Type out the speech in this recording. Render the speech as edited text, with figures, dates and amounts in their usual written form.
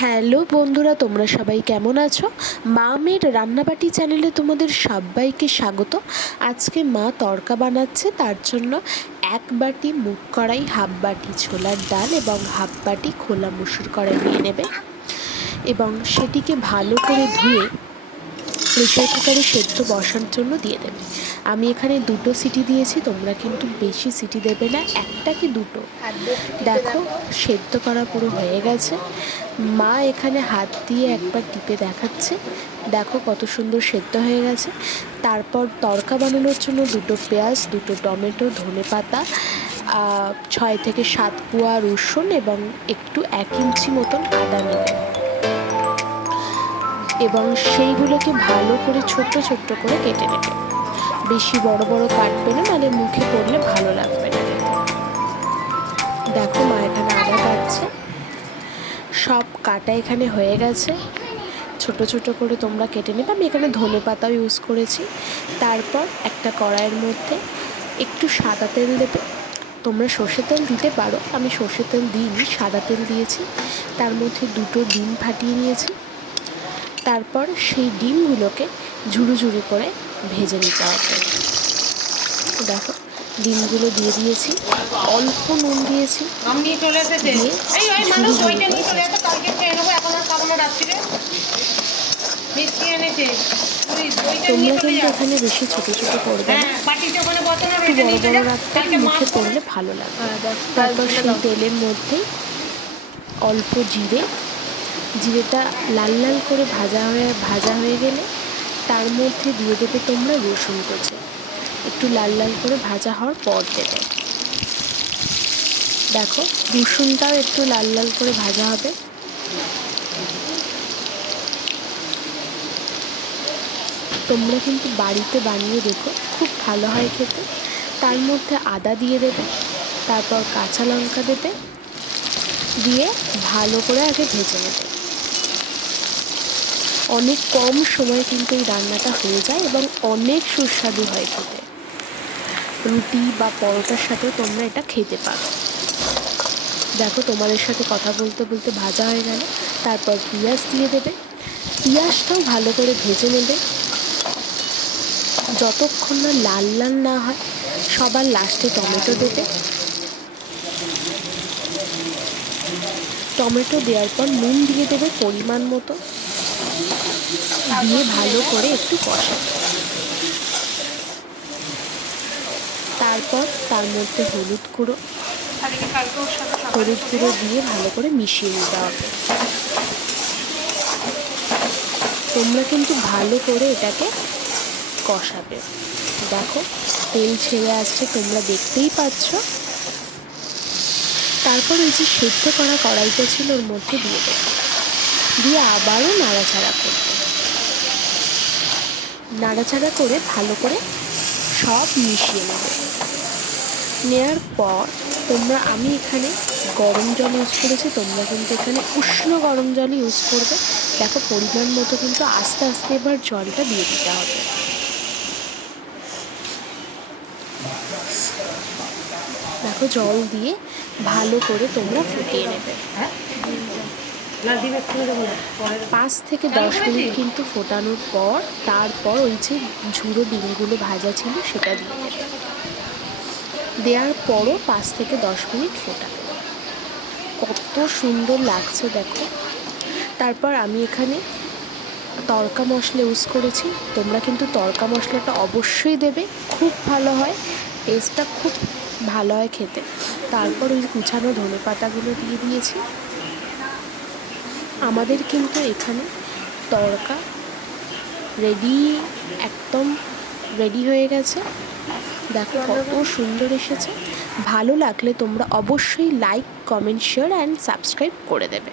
Hello বন্ধুরা, তোমরা সবাই কেমন আছো? মা মেয়ের রান্নাবাটি চ্যানেলে তোমাদের সবাইকে স্বাগত। আজকে মা তড়কা বানাচ্ছে, তার জন্য 1 বাটি মুগ কড়াই, হাফ বাটি ছোলার ডাল এবং হাফ বাটি খোলা মসুর কড়াই নিয়ে নেবে এবং সেটিকে ভালো করে ধুয়ে প্রেশার কুকারে সেদ্ধ বসার জন্য দিয়ে দেবে। আমি এখানে 2টো সিটি দিয়েছি, তোমরা কিন্তু বেশি সিটি দেবে না, 1টা কি 2টো। দেখো সেদ্ধ করা পুরো হয়ে গেছে। মা এখানে হাত দিয়ে একবার টিপে দেখাচ্ছে, দেখো কত সুন্দর সেদ্ধ হয়ে গেছে। তারপর তড়কা বানানোর জন্য 2টো পেঁয়াজ, 2টো টমেটো, ধনেপাতা, 6 থেকে 7 কোয়া রসুন এবং একটু 1 ইঞ্চি মতন আদা নেবে এবং সেইগুলোকে ভালো করে ছোট্ট ছোট্ট করে কেটে নেবে। বেশি বড় বড় কাটবে না, নাহলে মুখে পড়লে ভালো লাগবে না। দেখো মা এখানে আদা কাটছে, সব কাটা এখানে হয়ে গেছে। ছোট ছোট করে তোমরা কেটে নেবে। আমি এখানে ধনেপাতাও ইউজ করেছি। তারপর একটা কড়াইয়ের মধ্যে একটু সাদা তেল দেবে। তোমরা সর্ষের তেল দিতে পারো, আমি সর্ষের তেল দিইনি, সাদা তেল দিয়েছি। তার মধ্যে 2টো ডিম ফাটিয়ে নিয়েছি। তারপর সেই ডিমগুলোকে ঝুরু ঝুরু করে ভেজে নিতে হবে। দেখো ডিমগুলো দিয়ে দিয়েছি, অল্প নুন দিয়েছি, দিয়ে ঝুরু ঝুরু করে তোমরা কিন্তু এখানে বেশি ছোট ছোট করবে না, একটু বড় বড় রাখতে, মুখে পড়লে ভালো লাগবে। তারপর সেই তেলের মধ্যে অল্প জিরেটা লাল লাল করে ভাজা হয়ে গেলে তার মধ্যে দিয়ে দেবে তোমরা রসুন কুচি। একটু লাল লাল করে ভাজা হওয়ার পর দেবে। দেখো রসুনটাও একটু লাল লাল করে ভাজা হবে। তোমরা কিন্তু বাড়িতে বানিয়ে দেখো, খুব ভালো হয় খেতে। তার মধ্যে আদা দিয়ে দেবে, তারপর কাঁচা লঙ্কা দেবে, দিয়ে ভালো করে আগে ভেজে নেবে। অনেক কম সময় কিন্তু এই রান্নাটা হয়ে যায় এবং অনেক সুস্বাদু হয় খেতে। রুটি বা পরোটার সাথেও তোমরা এটা খেতে পারো। দেখো তোমাদের সাথে কথা বলতে বলতে ভাজা হয়ে গেল। তারপর পেঁয়াজ দিয়ে দেবে, পেঁয়াজটাও ভালো করে ভেজে নেবে যতক্ষণ না লাল লাল না হয়। সবার লাস্টে টমেটো দেবে। টমেটো দেওয়ার পর নুন দিয়ে দেবে পরিমাণ মতো, দিয়ে ভালো করে একটু কষাবে। তারপর তার মধ্যে হলুদ গুঁড়ো দিয়ে ভালো করে মিশিয়ে নিতে হবে। তোমরা কিন্তু ভালো করে এটাকে কষাবে। দেখো তেল ছেড়ে আসছে, তোমরা দেখতেই পাচ্ছ। তারপর ওই যে সেদ্ধ করা কড়াইটা ছিল ওর মধ্যে দিয়ে দেবে, দিয়ে আবারও নাড়াচাড়া করবে। নাড়াচাড়া করে ভালো করে সব মিশিয়ে নেবে। নেওয়ার পর আমি এখানে গরম জল ইউজ করেছি, তোমরা কিন্তু এখানে উষ্ণ গরম জল ইউজ করবে। দেখো পরিমাণ মতো কিন্তু আস্তে আস্তে এবার জলটা দিয়ে দিতে হবে। দেখো জল দিয়ে ভালো করে তোমরা ফুটিয়ে নেবে। 5 থেকে 10 মিনিট কিন্তু ফোটানোর পর তারপর ওই যে ঝুড়ো ডিমগুলো ভাজা ছিল সেটা দিয়ে দেবে। দেওয়ার পরও 5 থেকে 10 মিনিট ফোটাবে। কত সুন্দর লাগছে দেখো। তারপর আমি এখানে তড়কা মশলা ইউজ করেছি, তোমরা কিন্তু তড়কা মশলাটা অবশ্যই দেবে, খুব ভালো হয়, টেস্টটা খুব ভালো হয় খেতে। তারপর ওই কুচানো ধনেপাতাগুলো দিয়ে দিয়েছি। আমাদের কিন্তু এখানে তড়কা একদম রেডি হয়ে গেছে। দেখো কত সুন্দর এসেছে। ভালো লাগলে তোমরা অবশ্যই like, comment, share and subscribe করে দেবে।